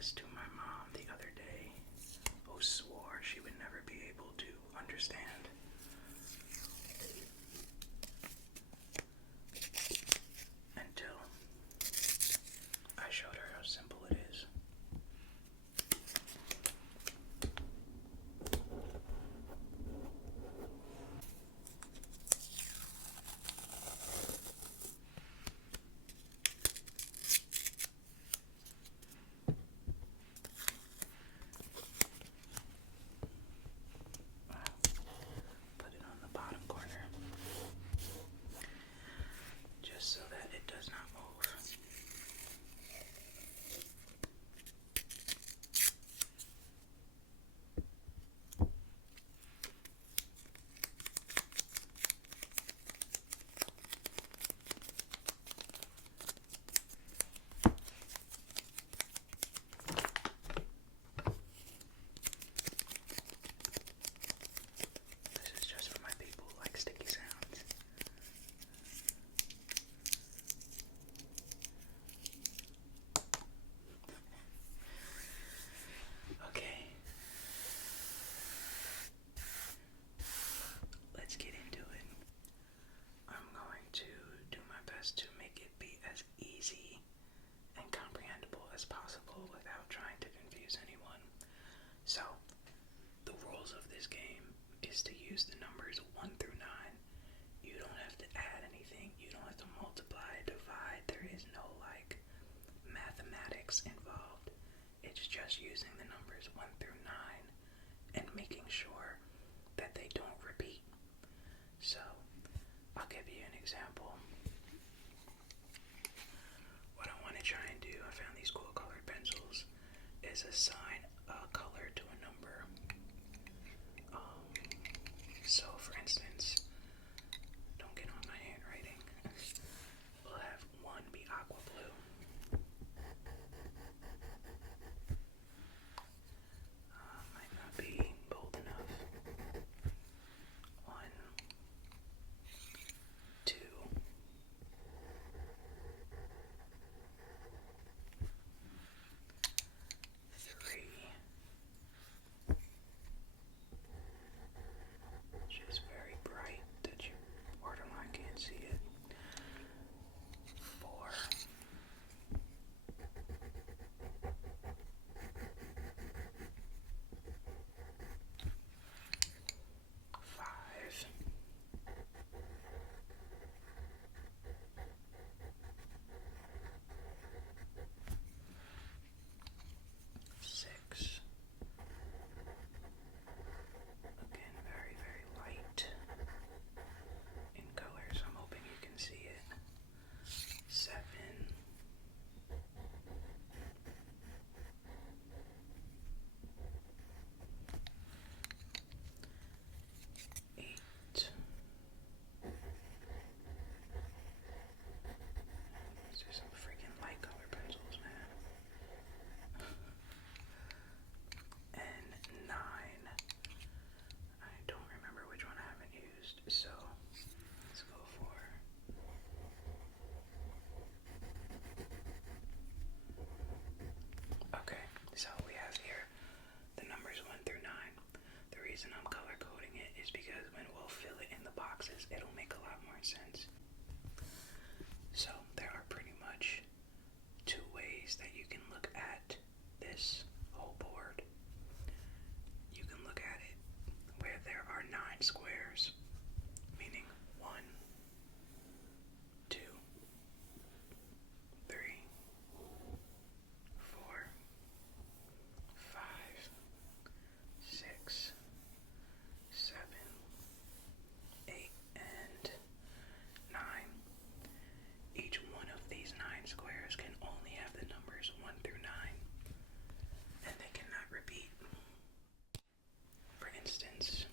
this to my mom the other day, who swore she would never be able to understand. Until I showed her how simple it is. Put it on the bottom corner, just so that it does not move. This is just for my people who like sticky sounds. Okay. Let's get into it. I'm going to do my best to make it be as easy and comprehensible as possible without trying to confuse anyone. So, the rules of this game is to use the numbers 1 through 9. You don't have to add anything. You don't have to multiply, divide. There is no mathematics involved. It's just using the numbers 1 through 9 and making sure that they don't repeat. So, I'll give you an example. What I want to try and do, I found these cool colored pencils, is assign a color to a number. So, for instance, don't get on my handwriting. We'll have 1 be aqua blue. Might not be bold enough. 1, 2, 3. Just very bright that your borderline can't see it. 4. 5. 6. Again, very, very light in colors. I'm hoping you can see it. 7. 8. These are some freaking light color pencils, man. And 9. I don't remember which one I haven't used, so let's go for okay, so we have here the numbers 1 through 9. The reason I'm color coding it is because when we'll fill it in the boxes, it'll make a lot more sense. So there are pretty much 2 ways that you can look at this whole board. You can look at it where there are 9 squares, meaning 1, 2, 3, 4, 5, 6, 7, 8, and 9. Each one of these 9 squares can only have the numbers 1 through 9, and they cannot repeat. For instance,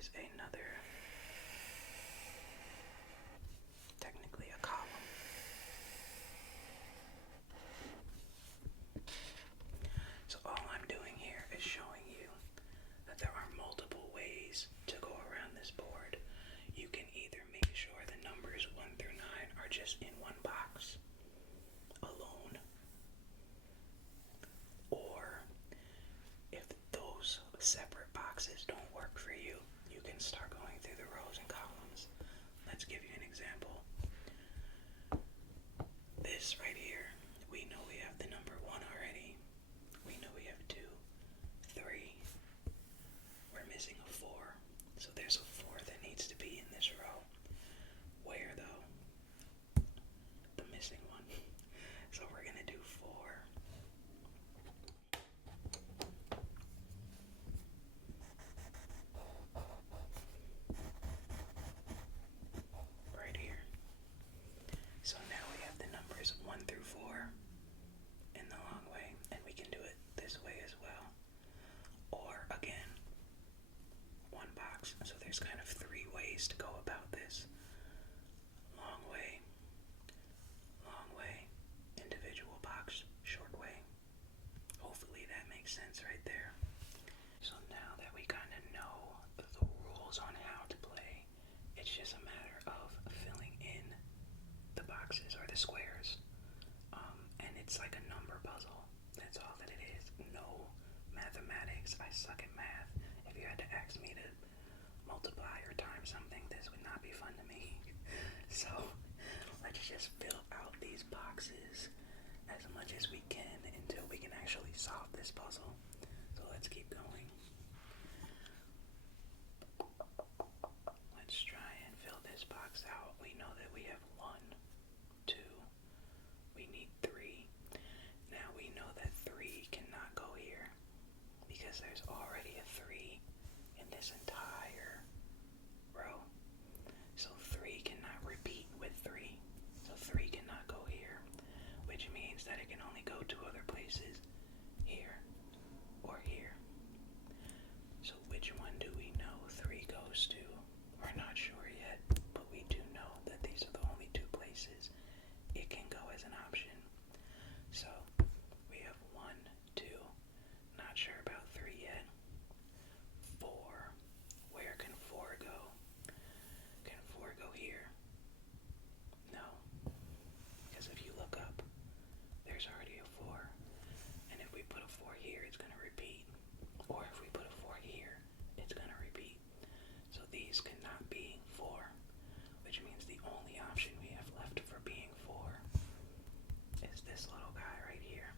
is another, technically a column. So all I'm doing here is showing you that there are multiple ways to go around this board. You can either make sure the numbers 1 through 9 are just in one box alone, or if those separate boxes don't work for you, you can start going through the rows and columns. Let's give you an example. This right here, we know we have the number 1 already. We know we have 2, 3. We're missing a 4. So there's a 4 that needs to be in this row. Where though? The missing one. So we're gonna do 4. Right here. So now we have the numbers 1 through 4 in the long way, and we can do it this way as well. Or again, one box. So there's kind of 3 ways to go about this. Long way, individual box, short way. Hopefully that makes sense right there. So now that we kind of know the rules on how to play, it's just a matter of filling in the boxes or the squares. And it's like a number puzzle. That's all that it is. No mathematics. I suck at math. If you had to ask me to multiply or times something, this would not be fun to me. So let's just fill out these boxes as much as we can until we can actually solve this puzzle. So let's keep going. Let's try and fill this box out. We know that we have 1, 2, we need 3. Now we know that 3 cannot go here because there's already a 3 in this entire row. So 3 cannot repeat with 3. So 3 cannot go here, which means that it can only go to other places, here or here. So which one do we know 3 goes to? We're not sure yet, but we do know that these are the only 2 places it can go as an option. So we have 1, 2, not sure about 3 yet. 4, where can 4 go? Can 4 go here? No, because if you look up, there's already a 4, and if we put a 4 here, it's going to repeat, or if we put a 4 here, it's going to repeat. So these cannot be 4, which means the only option we have left for being 4 is this little guy right here.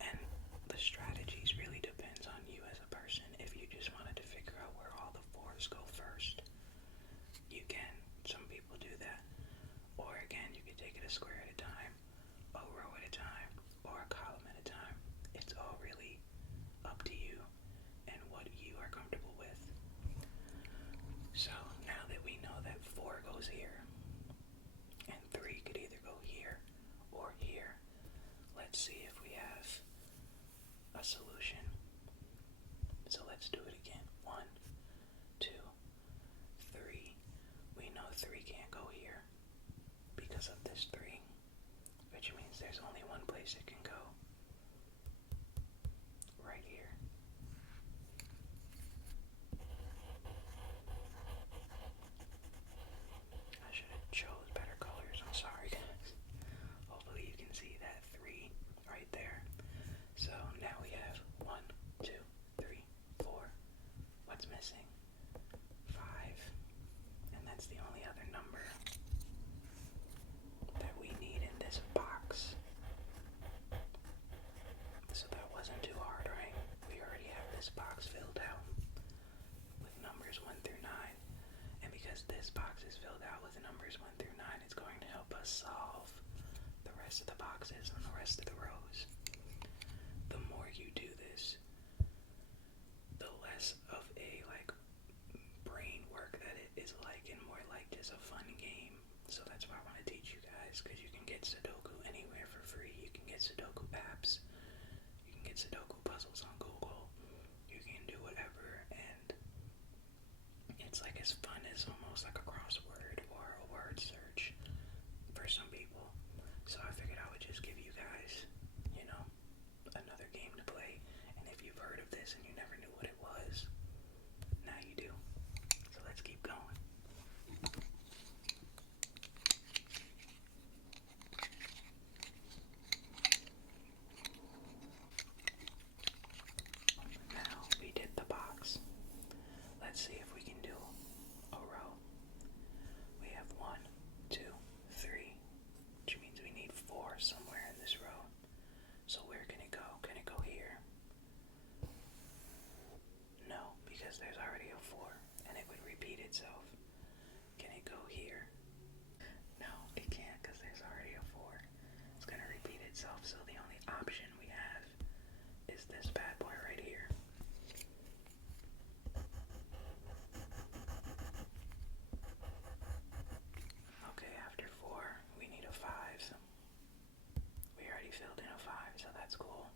And the strategies really depends on you as a person. If you just wanted to figure out where all the 4s go first, you can. Some people do that. Or again, you could take it a square at a time, a row at a time, or a column at a time. It's all really up to you and what you are comfortable with. So now that we know that 4 goes here, and 3 could either go here or here, let's see if we have a solution. So let's do it again. 1, 2, 3. We know 3 can't go here because of this 3, which means there's only one place it can go. Right here. I should have chose better colors. I'm sorry, guys. Hopefully you can see that 3 right there. So now we have 1, 2, 3, 4. What's missing? 5. And that's the only other number that we need in this box. So that wasn't too hard, right? We already have this box filled out with numbers 1 through 9. And because this box is filled out with the numbers 1 through 9, it's going to help us solve the rest of the boxes and the rest of the rows. The more you do this, the less of a brain work that it is like, and more like just a fun game. So that's why I want to teach you guys, because you can get Sudoku anywhere for free. You get Sudoku apps. You can get Sudoku puzzles on Google. You can do whatever, and it's like as fun as almost like a crossword or a word search for some people. So I figured I would just give you guys, another game to play. And if you've heard of this and you never knew what it was, now you do. So let's keep going. Now we did the box. Let's see if we can do a row. We have 1, 2, 3, which means we need 4 somewhere in this row. So where can it go? Can it go here? No, because there's already a 4, and it would repeat itself. Can it go here? No, it can't, because there's already a 4. It's going to repeat itself, so the only option we have is this bad boy right here. Okay, after 4, we need a 5. We already filled in a 5, so that's cool.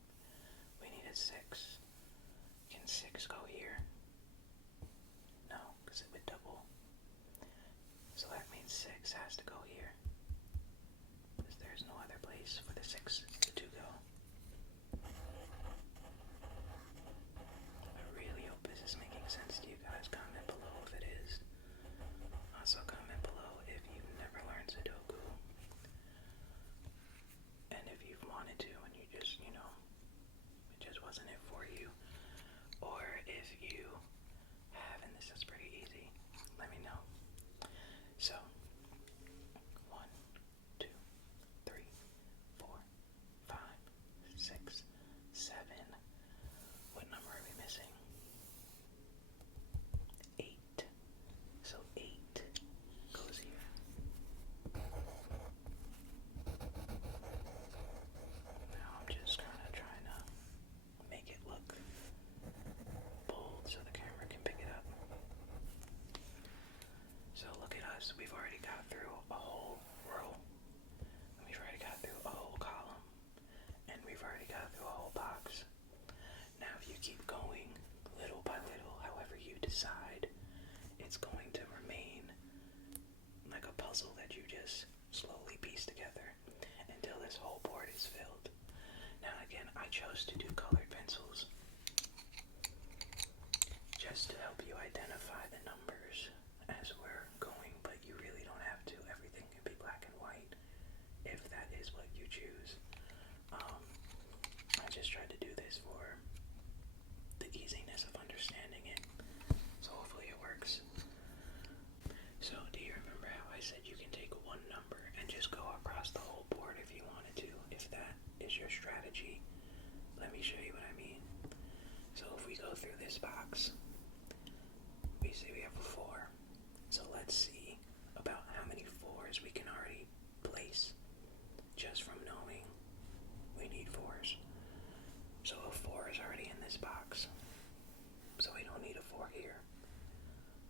We need a 6. Can 6 go here? No, because it would double. So that means 6 has to go here, because there's no other place for the 6 to go. I really hope this is making sense to you guys. Comment below if it is. Also comment below if you've never learned Sudoku, and if you've wanted to and you just, it just wasn't it for you, or if you have and this is pretty easy, let me know. So 1, 2, 3, 4, 5, 6, 7. What number are we missing? 8. So 8 goes here. Now I'm just kind of trying to make it look bold so the camera can pick it up. So look at us. We've already got through a whole row. And we've already got through a whole column. And we've already got through a whole box. Now if you keep going little by little, however you decide, it's going to remain like a puzzle that you just slowly piece together until this whole board is filled. Now again, I chose to do colored pencils just to help you identify the numbers as we're going, but you really don't have to. Everything can be black and white if that is what you choose. I just tried to do this for the easiness of understanding it, so hopefully it works. So do you remember how I said you can take one number and just go across the whole board if you wanted to? If that is your strategy, let me show you what I mean. So if we go through this box, we see we have a 4. So let's see about how many 4s we can already place just from knowing we need 4s. So a 4 is already in this box, so we don't need a 4 here.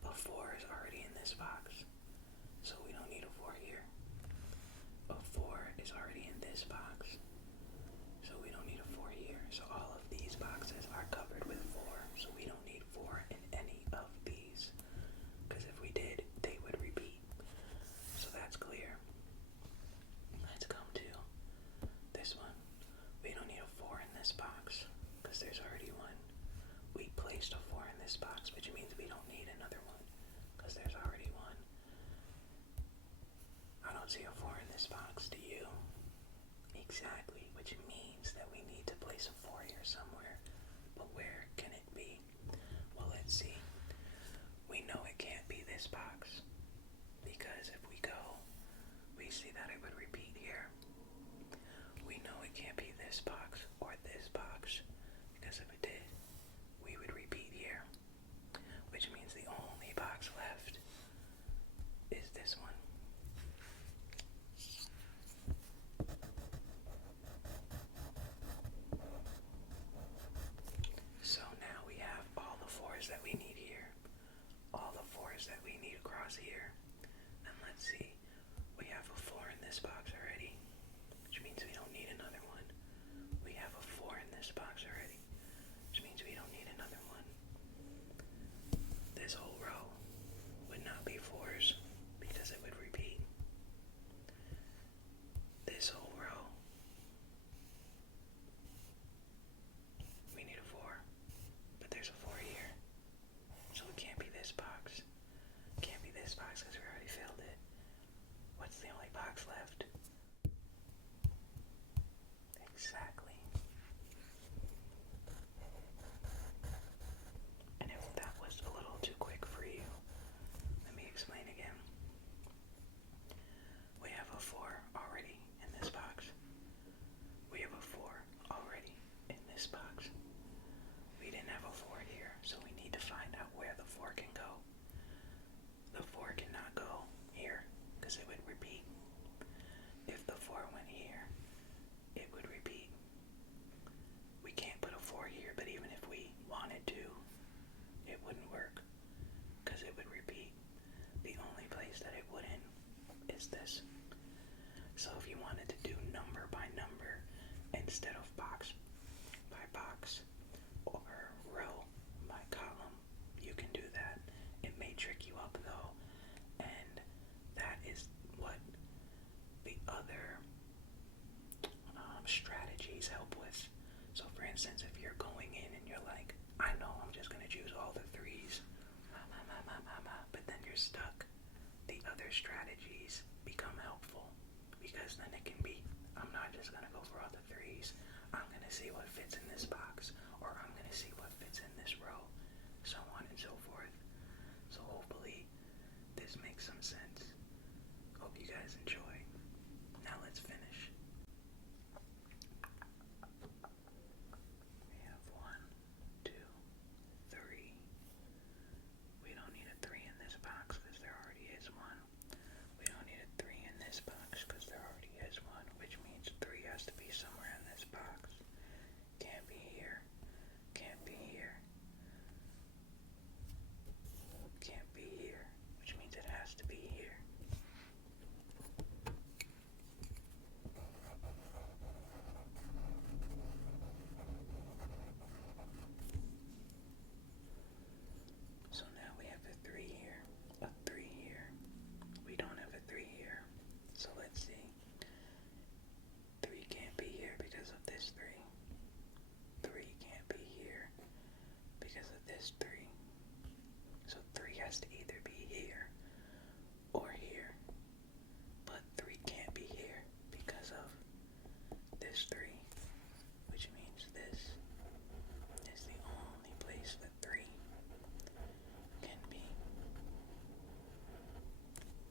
A 4 is already in this box, so we don't need a 4 here. A 4 is already in this box, so we don't need a 4 here. So all of these boxes are covered with 4, so we don't need 4 in any of these, because if we did, they would repeat. So that's clear. Let's come to this one. We don't need a 4 in this box, because there's already one. We placed a 4 in this box, which means we don't need another one, because there's already one. I don't see a 4 in this box, do you? Exactly, which means that we need to place a 4 here somewhere. But where can it be? Well, let's see. We know it can't be this box, because if we go, we see that it would repeat here. We know it can't be this box or this box, because if it did, we would repeat here, which means the only box left is this one. So now we have all the 4s that we need here, all the 4s that we need across here, and let's see, we have a 4 in this box already, which means we don't need another one. this box already, which means we don't need another one. This whole row would not be 4s because it would repeat. This whole row, we need a 4, but there's a 4 here, so it can't be this box. Can't be this box because we already filled it. What's the only box left? Exactly. And if that was a little too quick for you, let me explain again. We have a 4 already in this box. We have a 4 already in this box. We didn't have a 4 here, so we need to find out where the 4 can go. The 4 cannot go here because it would repeat. If the 4 went here, it would repeat. We can't put a 4 here, but even if we wanted to, it wouldn't work because it would repeat. The only place that it wouldn't is this. So if you wanted to do number by number instead of box by box or row by column, you can do that. It may trick you up though, and that is what the other strategies help with. So for instance, if you're going in and you're like, I know I'm just going to choose all the 3s, but then you're stuck, the other strategies become helpful because then it can be, I'm not just going to go for all the 3s, I'm going to see what fits in this box, or I'm going to see what fits in this row, so on and so forth. So hopefully this makes some sense. Hope you guys enjoy. Now let's finish. We have 1, 2, 3. We don't need a 3 in this box because there already is 1. We don't need a 3 in this box because there already is 1, which means 3 has to be somewhere in this box. Can't be here. Can't be here. Can't be here, which means it has to be here. So now we have a 3 here, a 3 here. We don't have a 3 here. So let's see. 3 can't be here because of this 3. 3 can't be here because of this 3. So 3 has to either be here or here. But 3 can't be here because of this 3, which means this is the only place that 3 can be.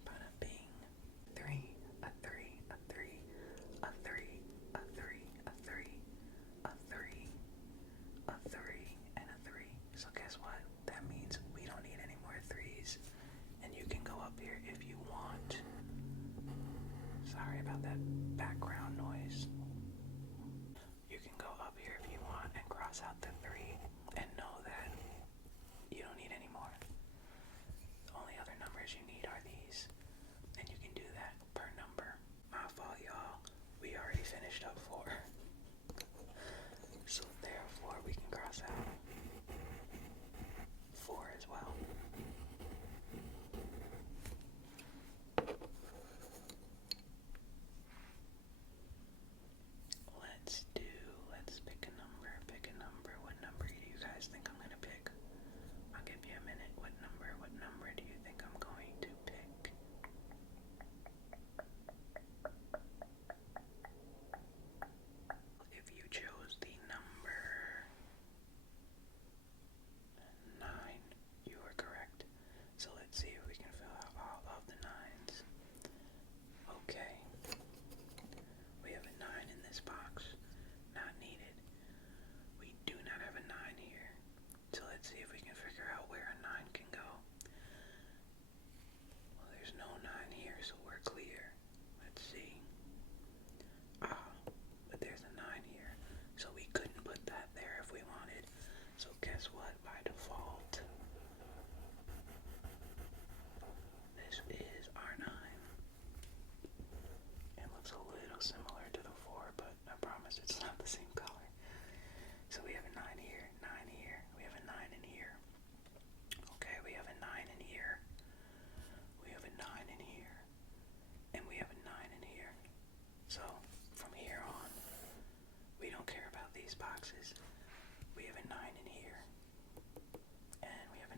Bada bing. 3, a 3, a 3, a 3, a 3, a 3, a 3, a 3, and a 3. So guess what? That means we don't need any more 3s. And you can go up here if you want. Sorry about that background noise. You can go up here if you want and cross out the 3 and know that you don't need any more. The only other numbers you need are these. And you can do that per number. My fault, y'all. We already finished up 4. So therefore we can cross out 4 as well. Let's pick a number. What number do you guys think I'm gonna pick? I'll give you a minute. What number do you think I'm going to pick? If you chose the number 9, you are correct. So let's see if we can fill out all of the 9s. Okay. We have a 9 in this box. Not needed. We do not have a 9 here. So let's see if we can figure out where a 9 can go. Well, there's no 9 here, so we're clear. Let's see. But there's a 9 here. So we couldn't put that there if we wanted. So guess what? By default, this is our 9. It looks a little similar to the 4, but I promise it's not the same color.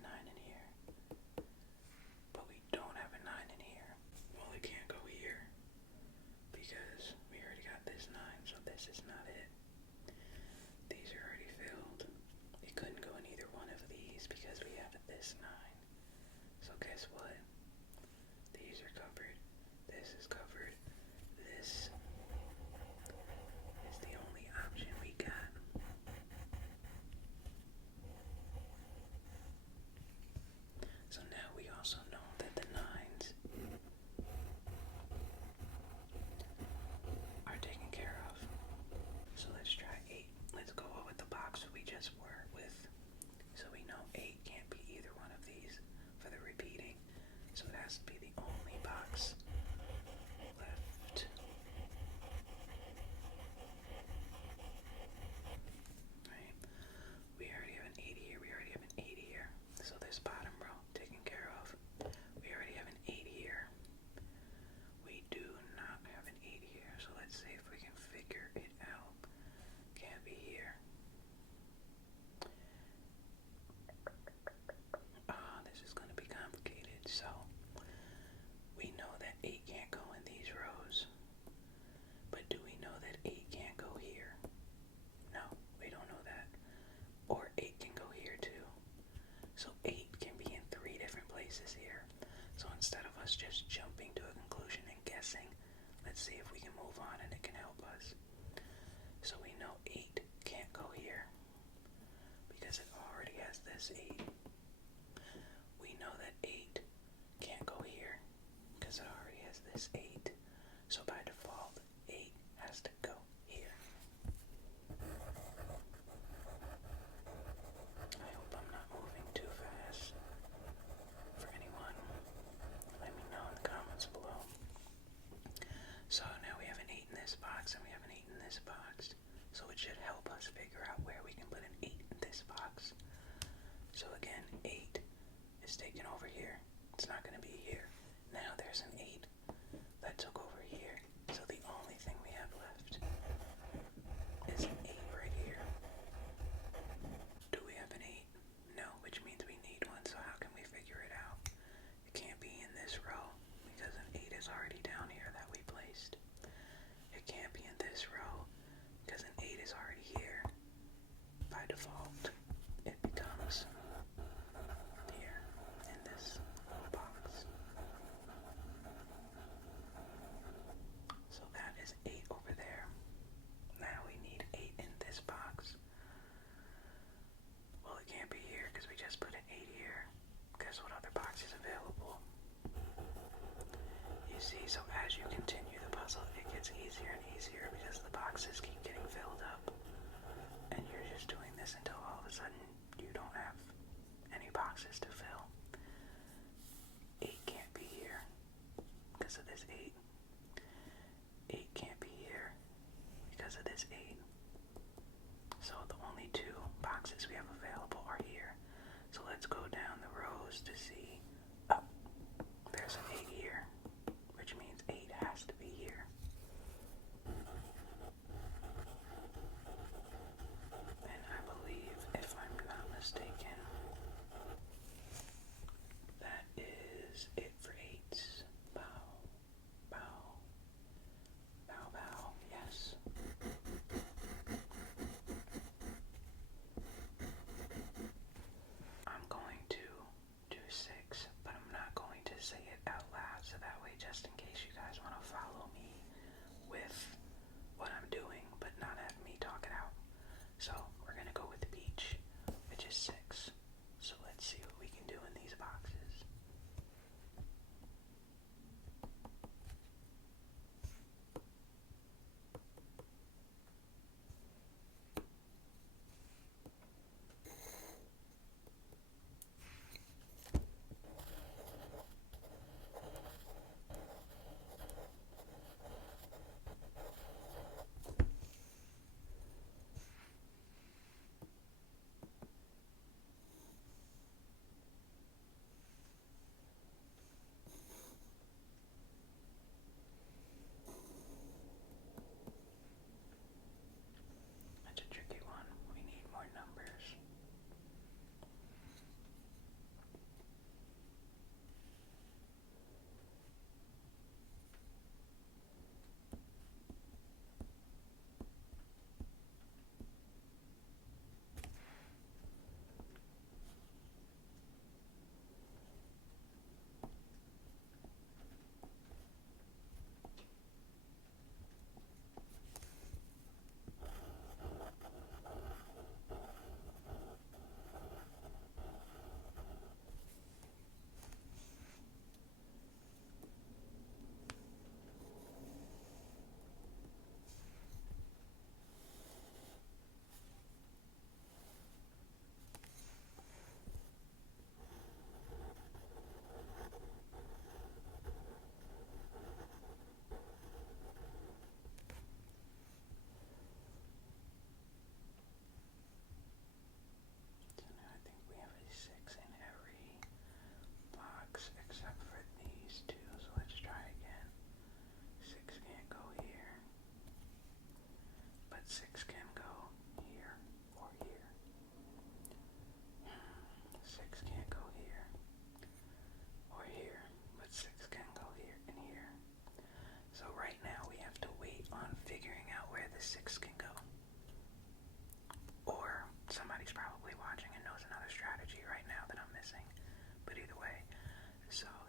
9 in here, but we don't have a 9 in here. Well, it can't go here because we already got this 9, so this is not it. These are already filled. It couldn't go in either one of these because we have this 9. So guess what? These are covered. This is covered. This is the only option we got. So now we also know that the 9s are taken care of. So let's try 8. Let's go with the box we just were with. So we know 8 can't be either one of these for the repeating. So it has to be the only box left. Right? We already have an 8 here. We already have an 8 here. So this bottom row taken care of. We already have an 8 here. We do not have an 8 here. So let's see if we can figure it out. Can't be here. This is going to be complicated. So we know that 8 can't go in these rows. But do we know that 8 can't go here? No, we don't know that. Or 8 can go here too. So 8 can be in 3 different places here. So instead of us just jumping to a conclusion and guessing, let's see if we can move on and it can help us. So we know 8 can't go here because it already has this 8. We know that 8 can't go here because it already has this 8. So by default, 8 has to go here. I hope I'm not moving too fast. For anyone, let me know in the comments below. So now we have an 8 in this box and we have an 8 in this box. So it should help us figure out where we can put an 8 in this box. So again, 8 is taken over here. It's not going to be here. Now there's an 8 that took over here. So the only thing we have left is an 8 right here. Do we have an 8? No, which means we need one. So how can we figure it out? It can't be in this row because an 8 is already down here that we placed. It can't be in this row because an 8 is already here. By default, it becomes here in this box. So that is 8 over there. Now we need 8 in this box. Well, it can't be here because we just put an 8 here. Guess what other box is available? You see, so as you continue the puzzle, it gets easier and easier because the boxes keep getting filled up. And you're just doing this until all of a sudden you don't have any boxes to fill. 8 can't be here because of this 8. 8 can't be here because of this 8. So the only 2 boxes we have available are here. So let's go down the rows to see. Oh, there's an 8 here, which means 8 has to be here. And I believe, if I'm not mistaken, that is it for 8s. Bow, bow, bow, bow, yes. I'm going to do 6.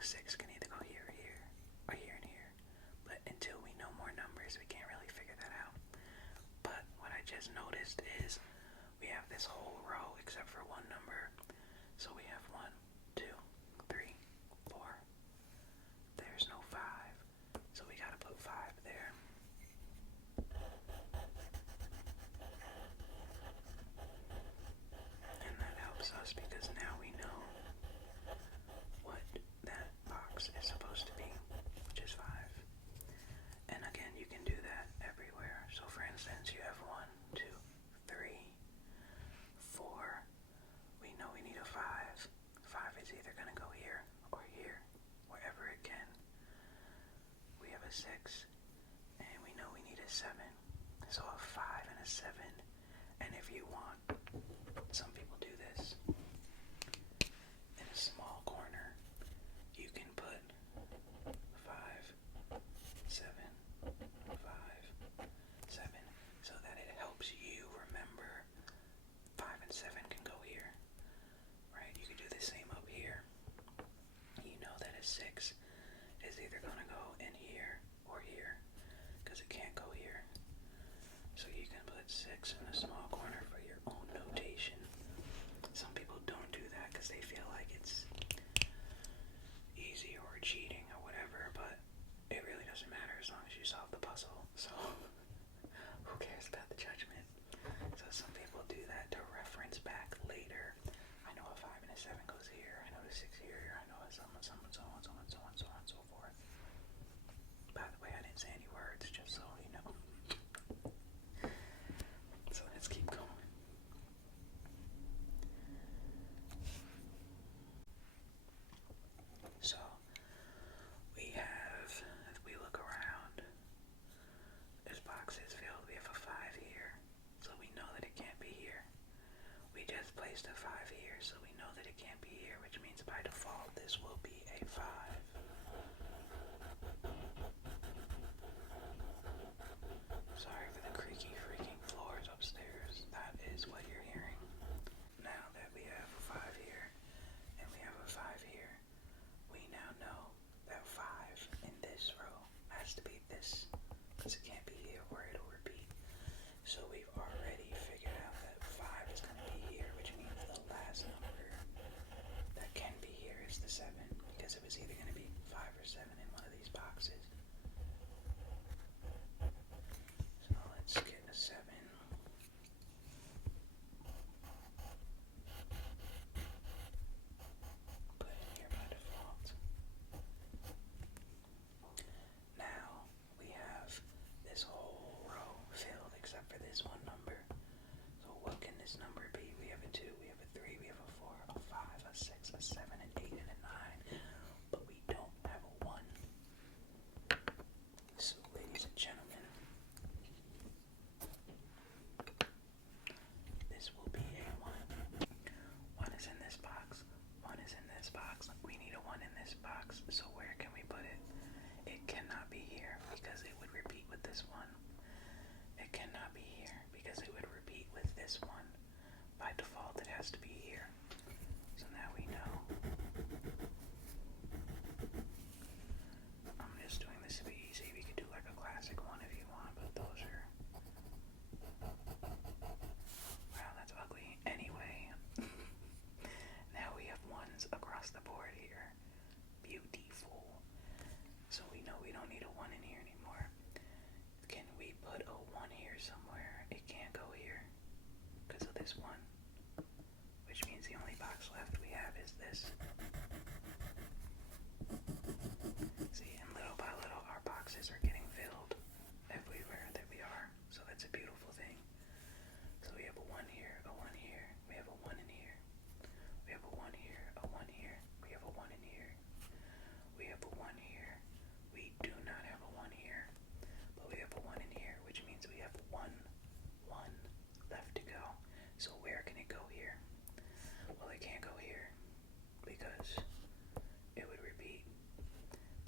6 can either go here or here, or here and here. But until we know more numbers, we can't really figure that out. But what I just noticed is we have this whole row except for one number. So we have 1, 2, 3, 4. There's no 5. So we gotta put 5 there. And that helps us because now we know what that box is supposed to be, which is 5. And again, you can do that everywhere. So for instance, you have 1, 2, 3, 4. We know we need a 5. 5 is either going to go here or here, wherever it can. We have a 6, and we know we need a 7. So a 5 and a 7. And if you want, some people do this. In a small corner, you can put 5, 7, 5, 7, so that it helps you remember 5 and 7 can go here, right? You can do the same up here. You know that a 6 is either going to go in here or here, because it can't go here. So you can put 6 in a small corner for your own notation. Some people don't do that because they feel like it's easy or cheating or whatever, but it really doesn't matter as long as you solve the puzzle. So who cares about the judgment? So some people do that to reference back later. I know a 5 and a 7 goes here. I know a 6 here. I know a so on, so on, so on, so on, so on, so on, so forth. By the way, I didn't say any words, just so you know. So let's keep going. So we have, if we look around, this box is filled. We have a 5 here, so we know that it can't be here. We just placed a 5 here, so we know that it can't be here, which means by default this will be a 5. Sorry for the creaky freaking floors upstairs. That is what you're hearing. Now that we have a 5 here, and we have a 5 here, we now know that 5 in this row has to be this, because it can't be here or it'll repeat. So we've already figured out that 5 is going to be here, which means the last number that can be here is the 7, because it was either going to be 5 or 7 in one of these boxes. So let's get a 7. Put it here by default. Now we have this whole row filled except for this one number. So what can this number be? We have a 2, we have a 3, we have a 4, a 5, a 6, a 7, an 8, and a 9. But we don't have a 1. So ladies and gentlemen, this will be a 1. 1 is in this box. 1 is in this box. We need a 1 in this box. So where can we put it? It cannot be here because it would repeat with this 1. It cannot be here because it would repeat with this 1. By default, it has to be here. So now we know. I'm just doing this to be easy. We could do like a classic 1 if you want, but those are... Wow, that's ugly. Anyway, now we have 1s across the board here. Beautiful. So we know we don't need a 1 in here anymore. Can we put a 1 here somewhere? It can't go here because of this 1, which means the only box left we have is this. See, and little by little our boxes are getting filled everywhere that we are. So that's a beautiful thing. So we have a 1 here, a 1 here, we have a 1 in here, we have a 1 here, a 1 here, we have a 1 in here, we have a 1 here, we do not have a 1 here, but we have a 1 in here, which means we have 1 left to go. So where can it go here? Well, it can't go here because it would repeat.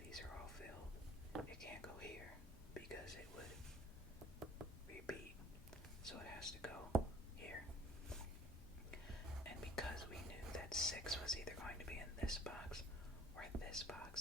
These are all filled. It can't go here because it would repeat. So it has to go here. And because we knew that 6 was either going to be in this box or in this box,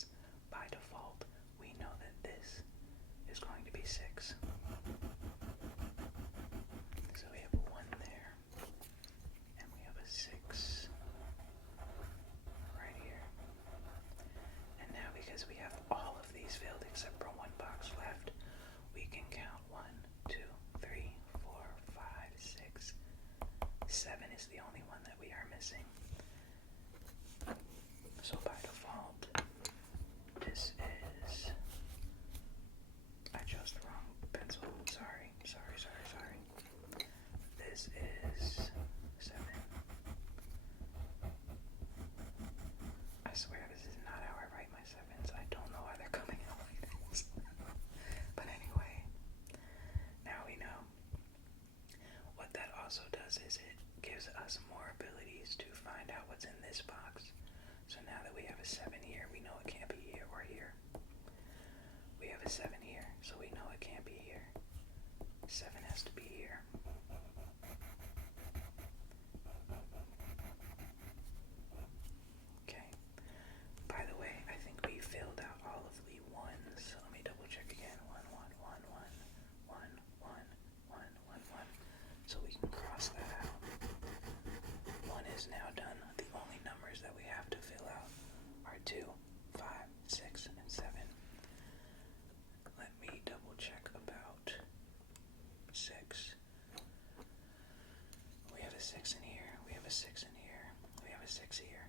is the only one that we are missing. So by default, this is... I chose the wrong pencil. Sorry. This is 7. I swear this is not how I write my 7s. I don't know why they're coming out like this. But anyway, now we know. What that also does is it gives us more abilities to find out what's in this box. So now that we have a 7 here, we know it can't be here or here. We have a 7 here, so we know it can't be here. 7 has to be here. Okay. By the way, I think we filled out all of the ones. So let me double check again. 1, 1, 1, 1, 1, 1, 1, 1, 1. So we can cross that out. 1 is now done. The only numbers that we have to fill out are 2, 5, 6, and 7. Let me double check about 6. We have a 6 in here. We have a 6 in here. We have a 6 here.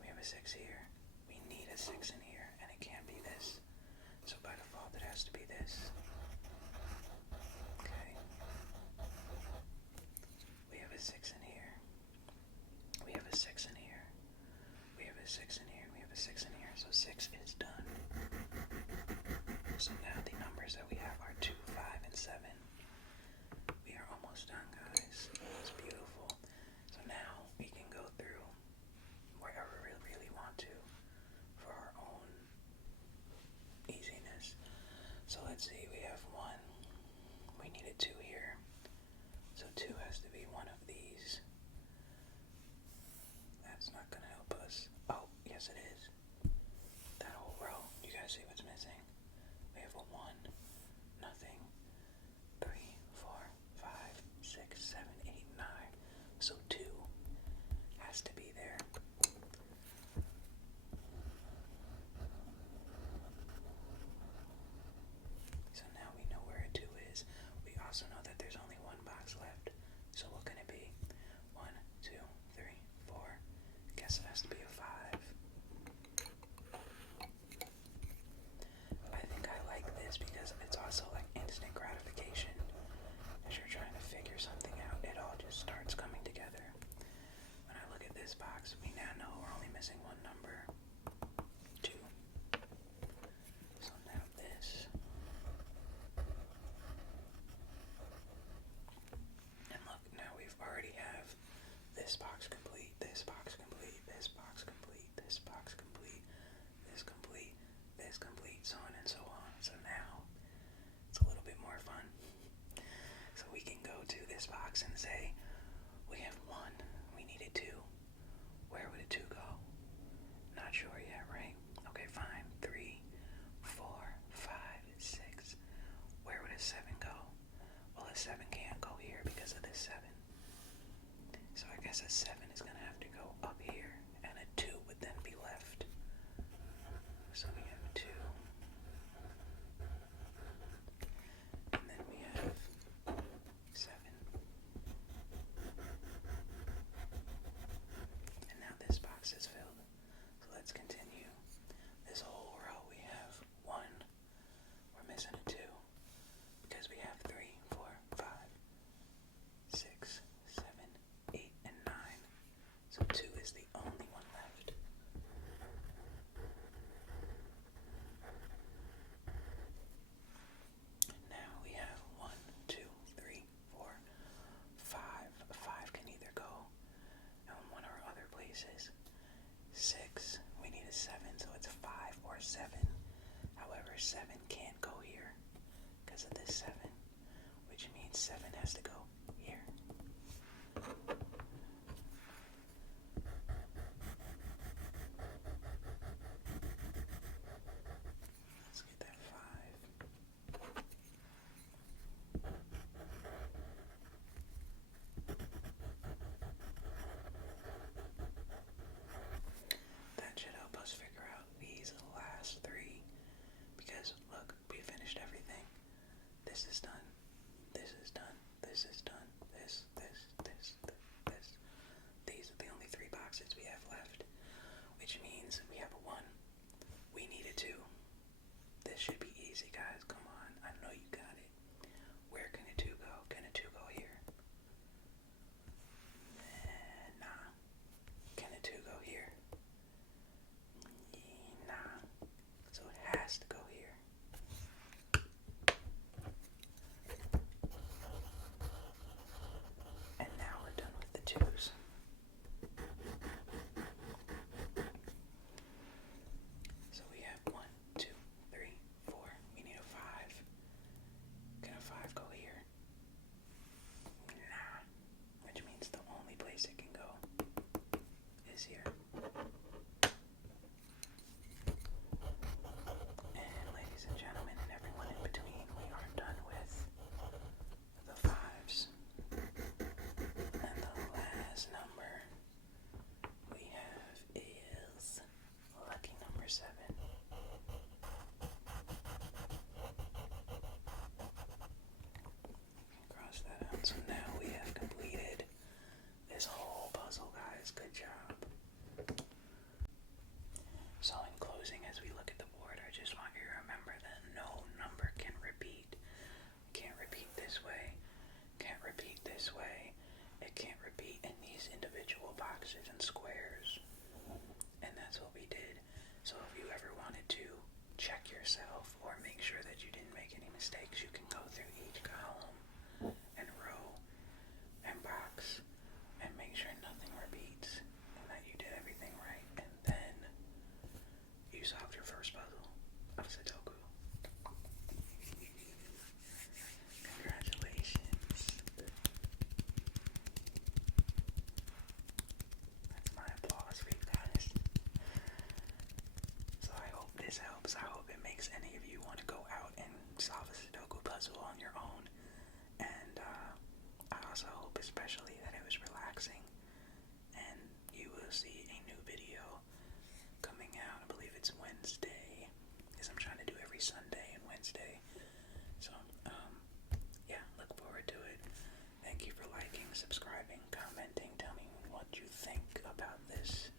We have a 6 here. We need a 6 in here, and it can't be this. So by default, it has to be this. Okay. We have a 6 in here. We have a 6 in here. We have a 6 in here. We have a 6 in here. So 6 is done. So now the numbers that we have are 2, 5, and 7. We are almost done, guys. It's beautiful. So now we can go through wherever we really want to for our own easiness. So let's see, we have 1. We needed 2 here. So 2 has to be one of these. That's not going to help us. Oh, yes it is. That whole row. You guys see what's missing? We have a 1, nothing, 3, 4, 5, 6, 7, 8, 9. So 2 has to be there. So now we know where a 2 is. We also know that there's only one box left. So what can it be? 1, 2, 3, 4. Guess it has to be a 5. I think I like this because it's also like instant gratification. As you're trying to figure something out, it all just starts coming together. When I look at this box, we now know we're only missing one number. 2. So now this. And look, now we've already have this box complete, this box complete, this box complete, this box complete, this complete, this complete, so on and so on. So now it's a little bit more fun. So we can go to this box and say, we have 1, we needed 2. Where would a 2 go? Not sure yet, right? Okay, fine. 3, 4, 5, 6. Where would a 7 go? Well, a 7 can't go here because of this 7. So I guess a 7 is going to have to go up here, and a 2 would then be left. So we have 2. And then we have 7. And now this box is filled. So let's continue. This whole row we have 1. We're missing a 2 because we have 3, 4, 5, 6, 7, 8, and 9. So 2 is the only one left. Now we have 1, 2, 3, 4, 5. 5 can either go in one or other places. 6, we need a 7, so it's 5 or 7. However, 7 can't go here because of this 7, which means 7 has to go here. Let's get that 5. That should help us figure out these last 3, because look, we finished everything. This is done. This is done. This is done. We need a 2. This should be easy, guys. Come on. I know you got it. Where can a 2 go? Can a 2 go here? Nah. Can a 2 go here? Nah. So it has to go here. And now we're done with the 2s. So we have 1, 2, 3, 4. We need a 5. Can a 5 go here? Nah. Which means the only place it can go is here. And ladies and gentlemen, and everyone in between, we are done with the 5s. And the last number we have is lucky number 7. Cross that out. So now we have completed this whole puzzle, guys. Good job. So in closing, as we look at the board, I just want you to remember that no number can repeat. Can't repeat this way. Can't repeat this way. It can't repeat in these individual boxes and squares. And that's what we did. So if you ever wanted to check yourself or make sure that you didn't make any mistakes, you can go through each column and row and box and make sure nothing repeats and that you did everything right. And then you solved your first puzzle of Sudoku. Congratulations. That's my applause for you guys. So I hope this helps. I hope it makes any of you want to go out and solve a Sudoku puzzle on your own. And I also hope especially that it was relaxing. And you will see a new video coming out. I believe it's Wednesday, because I'm trying to do every Sunday and Wednesday. So, yeah, look forward to it. Thank you for liking, subscribing, commenting. Tell me what you think about this.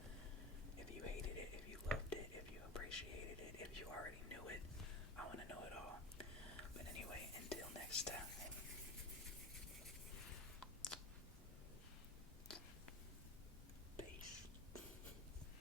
If you hated it, if you loved it, if you appreciated it, if you already knew it. I want to know it all. But anyway, until next time.